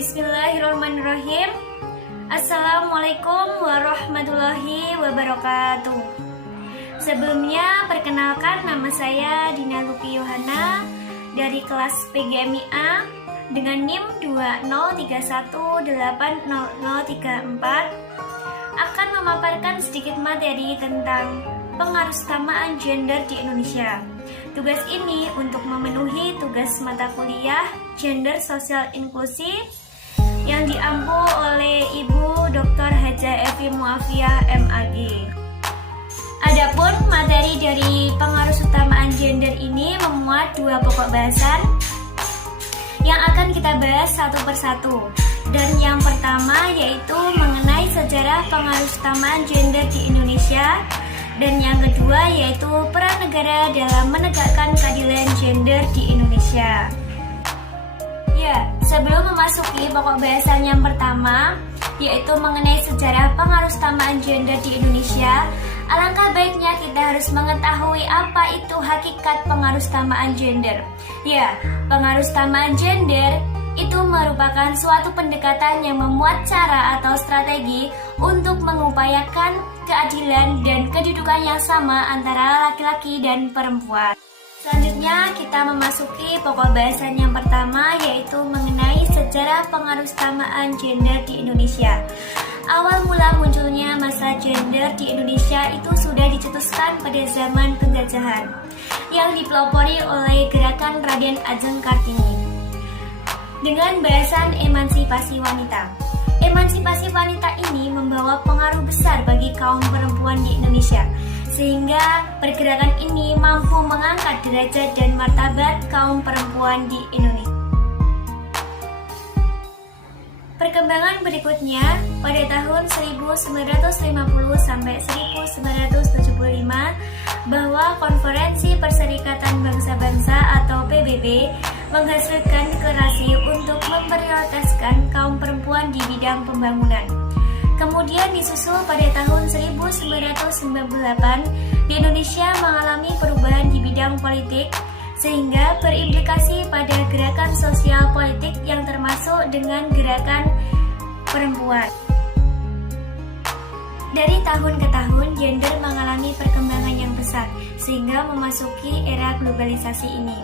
Bismillahirrahmanirrahim. Assalamualaikum warahmatullahi wabarakatuh. Sebelumnya, perkenalkan nama saya Dina Luki Yohana dari kelas PGMI-A dengan NIM 2031800034 akan memaparkan sedikit materi tentang pengarusutamaan gender di Indonesia. Tugas ini untuk memenuhi tugas mata kuliah Gender Sosial Inklusi yang diampu oleh Ibu Dr. Hajah Evi Muafiah MAG. Adapun materi dari pengarusutamaan gender ini memuat dua pokok bahasan yang akan kita bahas satu persatu. Dan yang pertama yaitu mengenai sejarah pengarusutamaan gender di Indonesia. Dan yang kedua yaitu peran negara dalam menegakkan keadilan gender di Indonesia. Ya, sebelum memasuki pokok bahasan yang pertama, yaitu mengenai sejarah pengarusutamaan gender di Indonesia, alangkah baiknya kita harus mengetahui apa itu hakikat pengarusutamaan gender. Ya, pengarusutamaan gender itu merupakan suatu pendekatan yang memuat cara atau strategi untuk mengupayakan keadilan dan kedudukan yang sama antara laki-laki dan perempuan. Selanjutnya kita memasuki pokok bahasan yang pertama yaitu mengenai sejarah pengarusutamaan gender di Indonesia. Awal mula munculnya masa gender di Indonesia itu sudah dicetuskan pada zaman penjajahan yang dipelopori oleh gerakan Raden Ajeng Kartini dengan bahasan emansipasi wanita. Emansipasi wanita ini membawa pengaruh besar bagi kaum perempuan di Indonesia, sehingga pergerakan ini mampu mengangkat derajat dan martabat kaum perempuan di Indonesia. Perkembangan berikutnya pada tahun 1950 sampai 1975 bahwa Konferensi Perserikatan Bangsa-Bangsa atau PBB menghasilkan deklarasi untuk memprioritaskan kaum perempuan di bidang pembangunan. Kemudian disusul pada tahun 1998 di Indonesia mengalami perubahan di bidang politik sehingga berimplikasi pada gerakan sosial politik yang termasuk dengan gerakan perempuan. Dari tahun ke tahun, gender mengalami perkembangan yang besar sehingga memasuki era globalisasi ini.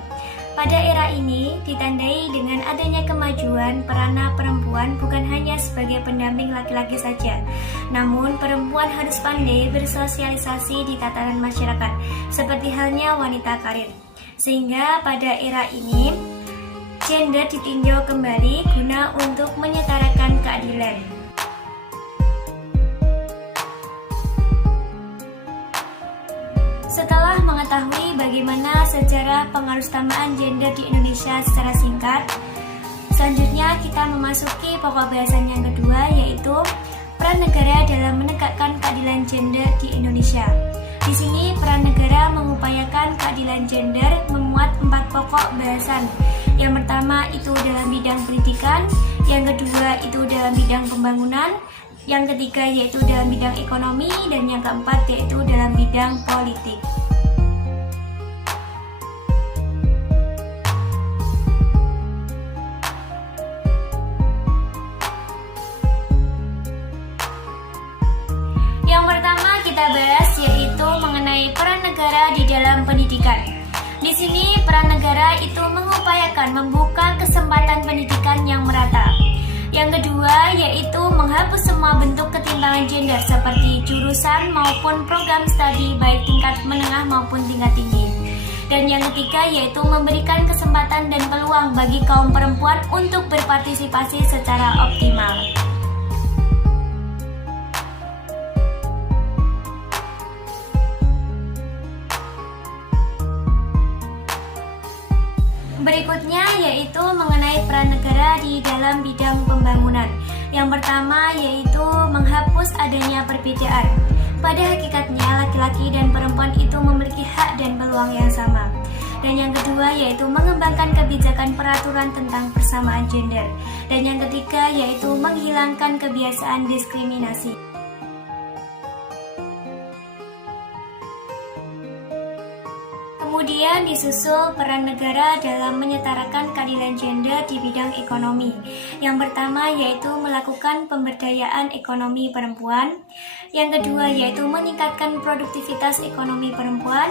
Pada era ini ditandai dengan adanya kemajuan peranan perempuan bukan hanya sebagai pendamping laki-laki saja, namun perempuan harus pandai bersosialisasi di tatanan masyarakat, seperti halnya wanita karir. Sehingga pada era ini, gender ditinjau kembali guna untuk menyetarakan keadilan. Setelah mengetahui bagaimana sejarah pengarusutamaan gender di Indonesia secara singkat, selanjutnya kita memasuki pokok bahasan yang kedua yaitu peran negara dalam menegakkan keadilan gender di Indonesia. Di sini peran negara mengupayakan keadilan gender memuat 4 pokok bahasan. Yang pertama itu dalam bidang pendidikan, yang kedua itu dalam bidang pembangunan, yang ketiga yaitu dalam bidang ekonomi, dan yang keempat yaitu dalam bidang politik. Yang pertama kita bahas yaitu mengenai peran negara di dalam pendidikan. Di sini peran negara itu mengupayakan membuka kesempatan pendidikan yang merata. Yang kedua yaitu menghapus semua bentuk ketimpangan gender seperti jurusan maupun program studi baik tingkat menengah maupun tingkat tinggi. Dan yang ketiga yaitu memberikan kesempatan dan peluang bagi kaum perempuan untuk berpartisipasi secara optimal. Berikutnya yaitu mengenai peran negara di dalam bidang pembangunan. Yang pertama yaitu menghapus adanya perbedaan. Pada hakikatnya laki-laki dan perempuan itu memiliki hak dan peluang yang sama. Dan yang kedua yaitu mengembangkan kebijakan peraturan tentang persamaan gender. Dan yang ketiga yaitu menghilangkan kebiasaan diskriminasi. Kemudian disusul peran negara dalam menyetarakan keadilan gender di bidang ekonomi. Yang pertama yaitu melakukan pemberdayaan ekonomi perempuan. Yang kedua yaitu meningkatkan produktivitas ekonomi perempuan.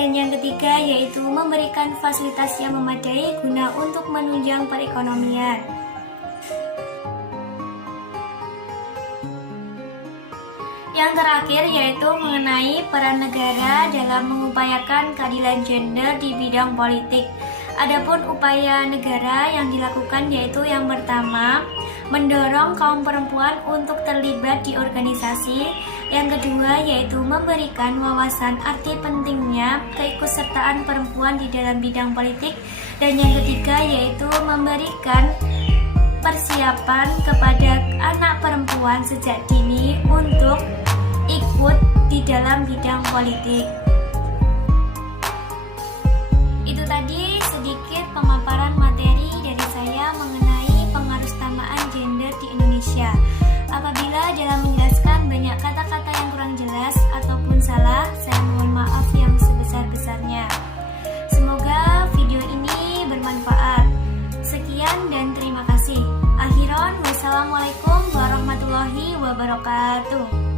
Dan yang ketiga yaitu memberikan fasilitas yang memadai guna untuk menunjang perekonomian. Yang terakhir yaitu mengenai peran negara dalam mengupayakan keadilan gender di bidang politik. Adapun upaya negara yang dilakukan yaitu yang pertama, mendorong kaum perempuan untuk terlibat di organisasi. Yang kedua yaitu memberikan wawasan arti pentingnya keikutsertaan perempuan di dalam bidang politik. Dan yang ketiga yaitu memberikan persiapan kepada anak perempuan sejak dini untuk ikut di dalam bidang politik. Itu tadi sedikit pemaparan materi dari saya mengenai pengarustamaan gender di Indonesia. Apabila dalam menjelaskan banyak kata-kata yang kurang jelas ataupun salah, saya mohon maaf yang sebesar-besarnya. Semoga video ini bermanfaat. Sekian dan terima kasih. Akhiron, wassalamualaikum warahmatullahi wabarakatuh.